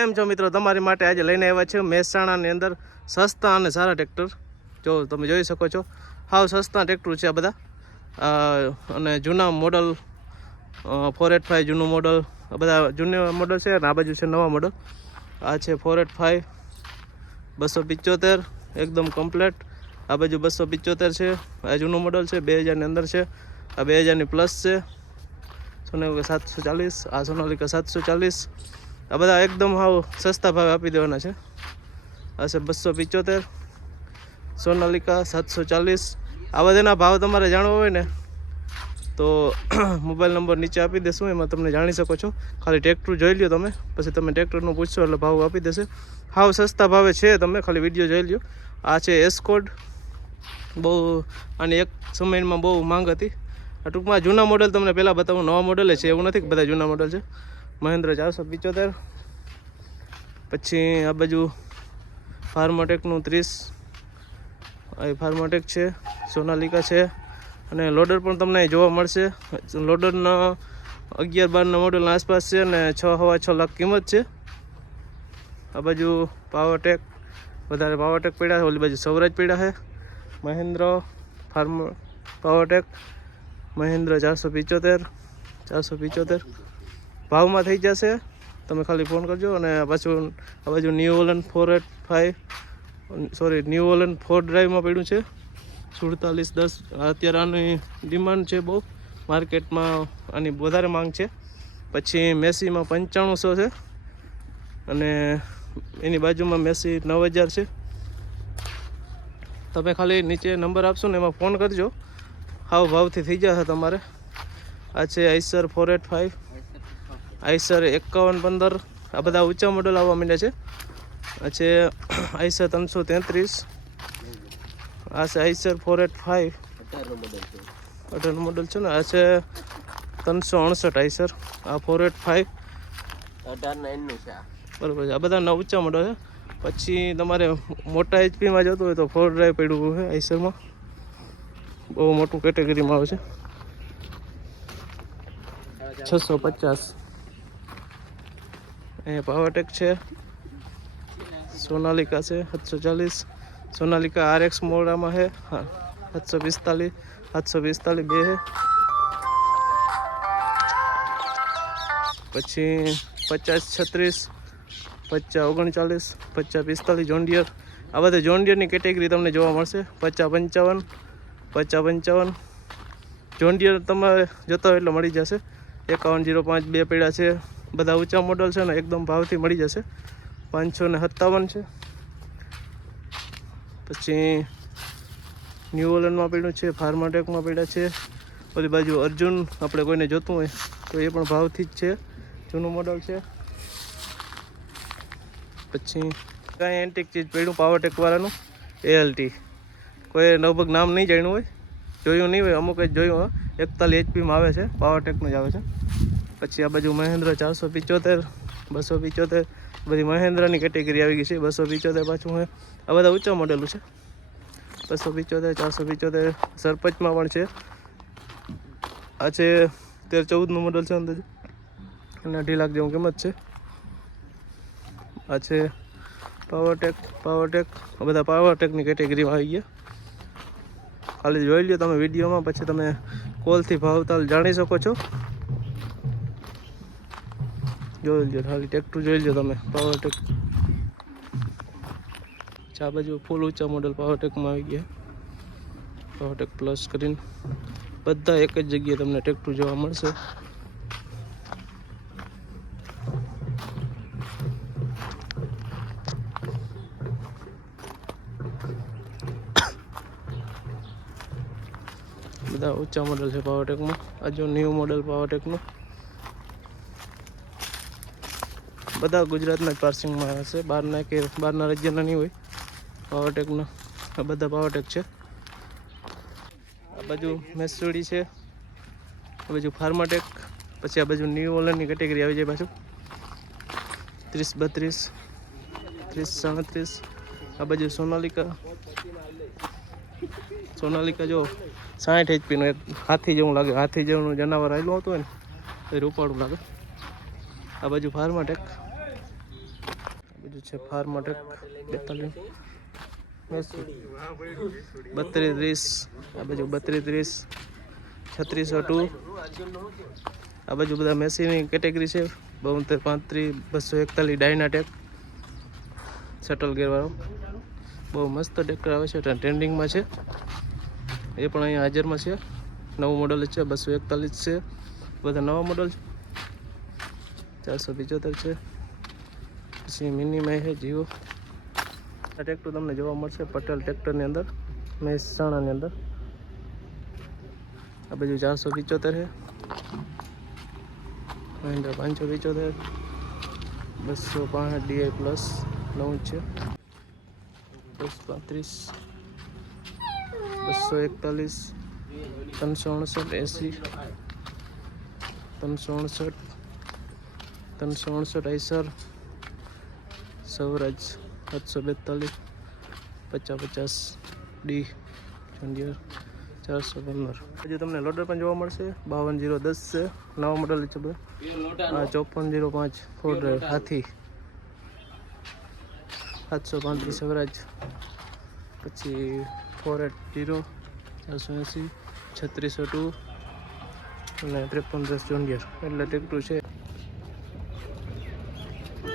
કેમ છો મિત્રો, તમારી માટે આજે લઈને આવ્યા છે મહેસાણાની અંદર સસ્તા અને સારા ટ્રેક્ટર. જો તમે જોઈ શકો છો, હાવ સસ્તા ટ્રેક્ટર છે આ બધા. અને જૂના મોડલ 485 જૂનું મોડલ, આ બધા જૂના મોડલ છે. અને આ બાજુ છે નવા મોડલ. આ છે 485 275 એકદમ કમ્પ્લેટ. આ બાજુ 275 છે. આ જૂનું મોડલ છે, 2000ની અંદર છે. આ 2000ની પ્લસ છે. સોનાલિકા 740, આ સોનાલિકા 740. આ બધા એકદમ હાવ સસ્તા ભાવે આપી દેવાના છે. આ છે 275 સોનાલિકા 740. આ બધાના ભાવ તમારે જાણવો હોય ને તો મોબાઈલ નંબર નીચે આપી દેશું, એમાં તમને જાણી શકો છો. ખાલી ટ્રેક્ટર જોઈ લ્યો તમે, પછી તમે ટ્રેક્ટરનું પૂછશો એટલે ભાવ આપી દેશે. હાવ સસ્તા ભાવે છે, તમે ખાલી વિડીયો જોઈ લ્યો. આ છે એસ્કોડ. બહુ આની એક સમયમાં બહુ માંગ હતી. આ ટૂંકમાં જૂના મોડલ તમને પહેલાં બતાવું, નવા મોડલ છે એવું નથી કે બધા જૂના મોડલ છે. મહેન્દ્ર 475. પછી આ બાજુ ફાર્માટેકનું 30, આ ફાર્માટેક છે. સોનાલિકા છે. અને લોડર પણ તમને જોવા મળશે. લોડરના 11-12ના મોડલના આસપાસ છે અને 6-6.5 લાખ કિંમત છે. આ બાજુ પાવરટેક, વધારે પાવરટેક પડ્યા છે. ઓલી બાજુ સ્વરાજ પડ્યા છે. મહેન્દ્ર પાવરટેક, મહેન્દ્ર 475 ભાવમાં થઈ જશે. તમે ખાલી ફોન કરજો. અને પાછું આ બાજુ ન્યૂ હોલેન્ડ 485 ન્યૂ હોલેન્ડ 4 ડ્રાઈવમાં પડ્યું છે 4710. અત્યારે આની ડિમાન્ડ છે બહુ માર્કેટમાં, આની વધારે માંગ છે. પછી મેસીમાં 9500 છે. અને એની બાજુમાં મેસી 9000 છે. તમે ખાલી નીચે નંબર આપશો ને એમાં ફોન કરજો, હાવ ભાવથી થઈ જશે તમારે. આ છે આઈસર 485, આઈસર 5115. આ બધા ઊંચા મોડલ આવવા માંડ્યા છે. આ છે આઈસર 333. આ છે આઈસર 485 18નું મોડલ છે ને. આ છે 368 આઈસર. આ 485 18 છે બરાબર છે. આ બધા ઊંચા મોડલ છે. પછી તમારે મોટા એચપીમાં જતું હોય તો 4 ડ્રાઈવ પડ્યું છે આઈસરમાં, બહુ મોટું કેટેગરીમાં આવે છે. 650. અહીંયા પાવરટેક છે. સોનાલિકા છે 740. સોનાલિકા RX મોડામાં છે. 745 બે છે. પછી 50-36, 50-39, 50-45 જોન્ડિયર. આ બધા જોન્ડિયરની કેટેગરી તમને જોવા મળશે. 50-55 જોન્ડિયર તમારે જોતા હોય એટલે મળી જશે. 5105 બે પડ્યા છે. બધા ઊંચા મોડલ છે ને, એકદમ ભાવથી મળી જશે. 557 છે. પછી ન્યૂ હોલેન્ડમાં પડ્યું છે. ફાર્માટેકમાં પડ્યા છે. બધી બાજુ અર્જુન આપણે કોઈને જોતું હોય તો એ પણ ભાવથી જ છે, જૂનું મોડલ છે. પછી કાંઈ એન્ટિક ચીજ પડ્યું પાવરટેક વાળાનું ALT. કોઈ લગભગ નામ નહીં જાણ્યું હોય, જોયું નહીં હોય, અમુક જ જોયું હોય. 41 HPમાં આવે છે, પાવરટેકનું જ આવે છે. પછી આ બાજુ મહેન્દ્ર 475, 275. બધી મહેન્દ્રની કેટેગરી આવી ગઈ છે. 275 પાછું હોય. આ બધા ઊંચા મોડેલું છે. 275, 475. સરપંચમાં પણ છે. આ છે 13-14નું મોડલ છે અંદાજે, અને 2.5 લાખ જેવું કિંમત છે. આ છે પાવરટેક. આ બધા પાવરટેકની કેટેગરીમાં આવી ગયા. ખાલી જોઈ લો તમે વિડીયોમાં, પછી તમે કોલથી ભાવતાલ જાણી શકો છો. જોઈ લો ખાલી ટ્રેક્ટર જોઈ લો તમે. પાવરટેક આ બાજુ ફૂલ ઊંચા મોડલ પાવરટેકમાં આવી ગયા. પાવરટેક પ્લસ કરીને બધા એક જ જગ્યાએ તમને ટ્રેક્ટર જોવા મળશે. બધા ઊંચા મોડલ છે પાવરટેકમાં. આ જો ન્યૂ મોડલ પાવરટેકનું. બધા ગુજરાતના જ પાર્સિંગમાં હશે, બહારના રાજ્યના નહીં હોય પાવરટેકના. આ બધા પાવરટેક છે. આ બાજુ મેસુડી છે. આ બાજુ ફાર્માટેક. પછી આ બાજુ ન્યૂ હોલેન્ડની કેટેગરી આવી જાય પાછું. 30-32, 30-37. આ બાજુ સોનાલિકા જો 60 HPનું એક હાથી જેવું લાગે. હાથી જેવું જનાવર આવેલું આવતું હોય ને એ રૂપાળું લાગે. આ બાજુ ફાર્માટેક. બીજું છે ફાર્માટેક 42 મેસી 3230, આ બાજુ 3230, 3602, આ બાજુ બધા મેસીની કેટેગરી છે 72 35 241 ડાયનાટેક શટલ ગેરવાળો. બહુ મસ્ત ટ્રેક્ટર આવે છે, ટ્રેન્ડિંગમાં છે, એ પણ અહીંયા હાજરમાં છે. નવું મોડલ છે, 241 છે, બધા નવા મોડલ છે. 475 છે, પછી મિનીમાં છે જીઓ. આ ટ્રેક્ટર તમને જોવા મળશે પટેલ ટ્રેક્ટરની અંદર, મહેસાણાની અંદર. આ બાજુ 475 છે, મહિન્દ્રા 575, 265 DI પ્લસ નવું છે, 1035, 241, 359 80, 359, 359 આઈસર, સૌરાજ 742, 50 ડી જોન્ડિયર 415. હજુ તમને લોડર પણ જોવા મળશે 52010 છે, નવા મોડલ છે બધા. 5405 ફોર ડ્રાઈવ હાથી, 735 સૌરાજ, પછી 480 480, 3602 અને 5310 જોન્ડિયર. એટલે ટ્રેક્ટર છે.